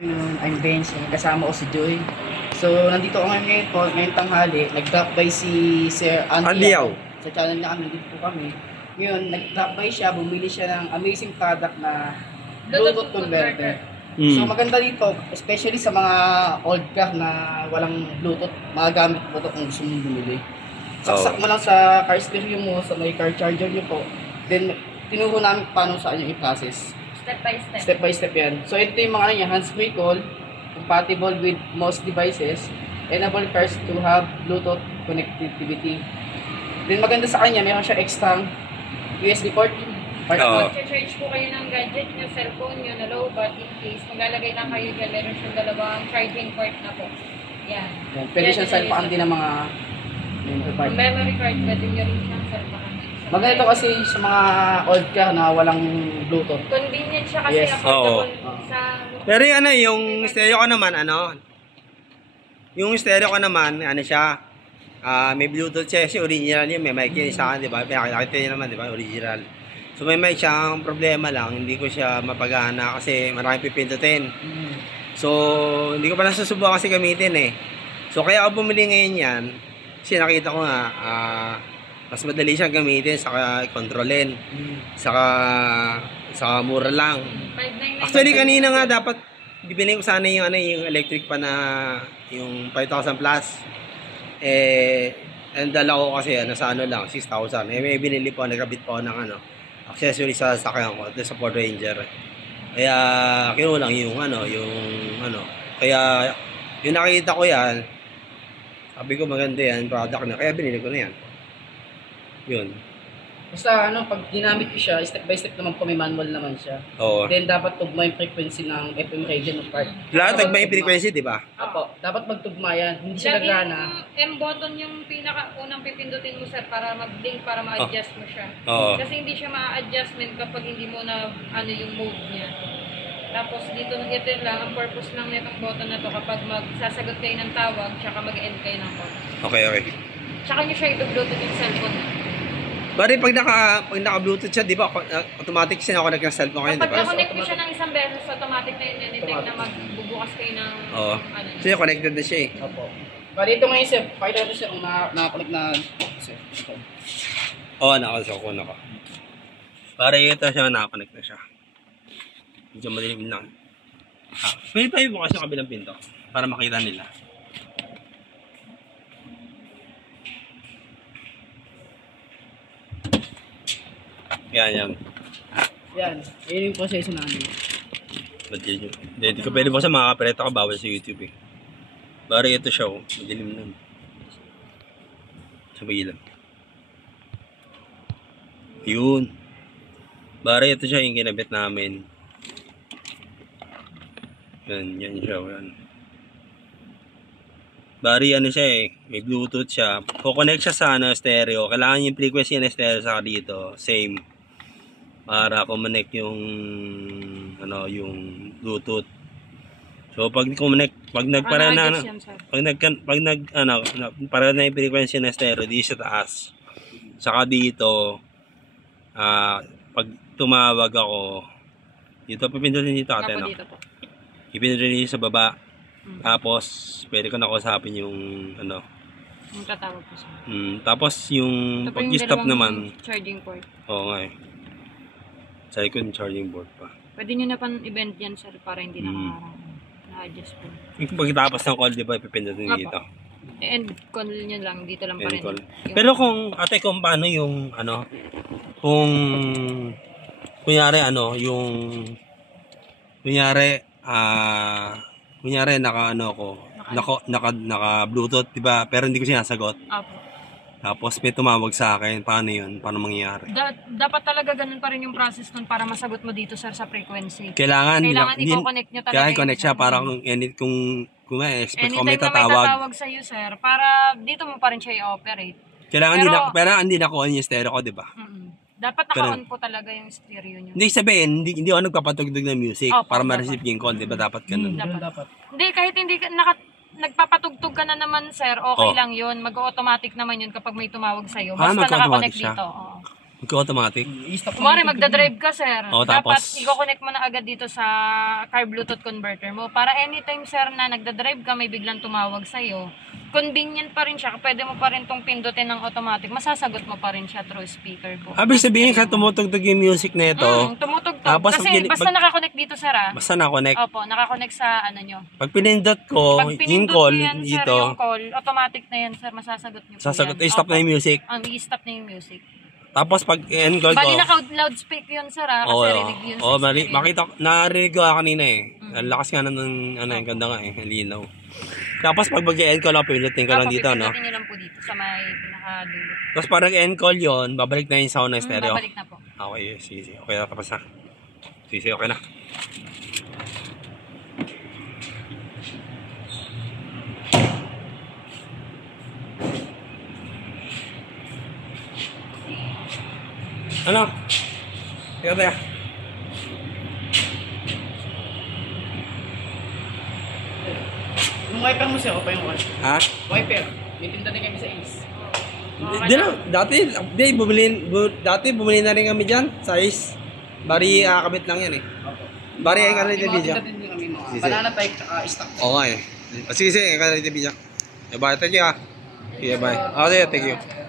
I'm Bench, kasama ko si Joy. So, nandito ako ngayong tanghali. Nag-drop by si Sir Andy sa channel niya kami, nandito po kami. Ngayon, nag-drop by siya, bumili siya ng amazing product na Bluetooth converter. So, maganda dito, especially sa mga old car na walang Bluetooth, magagamit mo ito kung gusto mong bumili. Saksak mo lang sa car stereo mo, sa may car charger niyo po. Then, tinuro namin paano saan yung i-process. Step by step. Step by step yan. So, ito yung mga hands-free call, compatible with most devices, enable cars to have Bluetooth connectivity. Then, maganda sa kanya, meron siya extra USB port. Charge po kayo ng gadget nyo, cellphone nyo na low bat in case. Maglalagay lang kayo dyan, meron siyang dalawang charging port na po. Yan. Pwede siyang salpakan din ng mga memory card, pwede nyo rin siyang salpakan. Maganda ito kasi sa mga old car na walang Bluetooth. Convenient siya kasi affordable sa... Pero yung yung stereo ko naman, yung stereo ko naman, siya, may Bluetooth siya, kasi original yun, may mic yun sa akin, di ba? Pinakita niyo naman, di ba? Original. So may mic siya, ang problema lang, hindi ko siya mapagana kasi maraming pipindutin. So, hindi ko pa nasusubukan kasi gamitin eh. So kaya ako bumili ngayon yan, kasi nakita ko nga, mas madali siyang gamitin, saka kontrolin, saka mura lang. Actually kanina nga dapat bibili ko sana yung yung electric pa na yung 5,000 plus. Ang dala ko kasi sa lang 6,000. May binili po, nagkabit po ng accessory sa sakyan ko sa Ford Ranger. Kaya kinulang yung kaya yung nakita ko yan, sabi ko maganda yan product na, kaya binili ko na yan. Yun. Basta pag ginamit ko siya, step by step naman po, may manual naman siya. Oo. Then dapat tugma yung frequency ng FM radio ng part. Lahat tugma yung frequency, di ba? Opo, dapat magtugma yan. Hindi siya naglana. M button yung pinaka-unang pipindutin mo sir para mag-link, para ma-adjust mo siya. Oo. Kasi hindi siya ma-adjustment kapag hindi mo na yung mode niya. Tapos dito ito lang, ang purpose lang nitong button na to kapag magsasagot kayo ng tawag, tsaka mag-end kayo ng call. Okay. Tsaka nyo siya i-bluetooth yung cellphone. Bari pag naka-Bluetooth siya, di ba, automatic siya ako nag-cellphone kayo, di ba? Kapag na-connect mo siya ng isang beses, automatic na yun, anytime na magbubukas kayo ng... Oo. Siya connected na siya eh. Opo. Bali ito ngayon sir, pakita natin siya kung naka-connect na sir. Oo, nakasok ko. Para ito siya, naka-connect na siya. Medyo madilim lang. Pwede pa yung bukas yung kabilang pinto para makita nila. Yan. Yan, yun yung proseso namin. Ba't yun yun? Hindi ko pwede buksan, makakapereta ka bawal sa YouTube eh. Bari ito siya oh, madilim nun. Sa bagilan. Yun. Bari ito siya yung kinabit namin. Yan siya. Bari siya eh, may Bluetooth siya. Kukonect siya sa stereo. Kailangan yung frequency na stereo sa dito. Same. Para kumonect yung yung Bluetooth. So pag nagpara na para na yung frequency na stereo di sa taas. Saka dito pag tumawag ako dito pipindutin dito ate Dito po. Ipindutin dito sa baba. Tapos pwede ko na kausapin yung Yung tatawag po siya. Tapos yung pag-stop naman charging port. oo nga eh. Sa likod yung charging board pa. Pwede nyo na pan event yan sir para hindi na-adjust po. Pagkatapos ng call, di ba, ipipindutin dito? And call nyo lang, dito lang pa rin. Pero kung paano yung kung kunyari naka Bluetooth, di ba? Pero hindi ko sinasagot. Apo. Tapos may tumawag sa akin, paano yun? Paano mangyayari? Dapat talaga ganun pa rin yung process nun para masagot mo dito sir sa frequency. Kailangan i-connect nyo talaga. Kailangan connect siya para kung may expect ko may tatawag. Anytime na may tatawag sa'yo sir, para dito mo pa rin siya i-operate. Kailangan hindi na ko yung stereo ko, di ba? Dapat naka-on po talaga yung stereo nyo. Hindi sabihin, hindi ako nagpapatugtog ng music para ma-receive yung call, di ba? Dapat ganun. Dapat. Hindi, kahit hindi nagpapatugtog ka na naman sir, okay lang yun. Mag-automatic naman yun kapag may tumawag sa'yo. Basta naka-connect dito. Magka-automatic. I-stop Kumari, magdadrive ka, sir. Oo, Dapat tapos? i-connect mo na agad dito sa car Bluetooth converter mo. Para anytime, sir, na nagdadrive ka, may biglang tumawag sa'yo. Convenient pa rin siya. Pwede mo pa rin tong pindutin ng automatic. Masasagot mo pa rin siya through speaker po. Ibig sabihin ka tumutugtog yung music na ito. Tumutugtog. Tapos Kasi basta nakakonect dito, sir, basta na-connect. Opo, nakakonect sa ano nyo. Pag pinindot ko, Pag yung pinindot call nyo yan, sir, dito, yung call, automatic na yan, sir. Masasagot nyo po sasagot, yan. stop na yung music. I-stop na yung music. Tapos pag end call ko, Bali, naka-loudspeak yun, sir, kasi rinig yun. Oo, sa speaker. makita, narinig ko kanina eh. Ang lakas nga ng, ang ganda nga eh, ang linaw. Tapos pag mag-end call, pinutin ko lang dito, no? Pindutin nyo lang po dito sa may pinakadulo. Tapos parang end call yon, babalik na yung sound ng stereo. Babalik na po. Okay, sige. Okay na, tapos na. Sige, okay na. Ano? Teka. Yung wiper mo sir, o pa yung one? Ha? Wiper. May tinda din kami sa Ace. Di na, dati bumili na rin kami dyan, size. Bari, kabit lang yan eh. Bari, ay kalite Yung mga video. tinda din kami mga Sige. banana type, stock. Oo nga eh. Sige, kalite video. Bye, thank you ah. Sige, bye. Okay, thank you.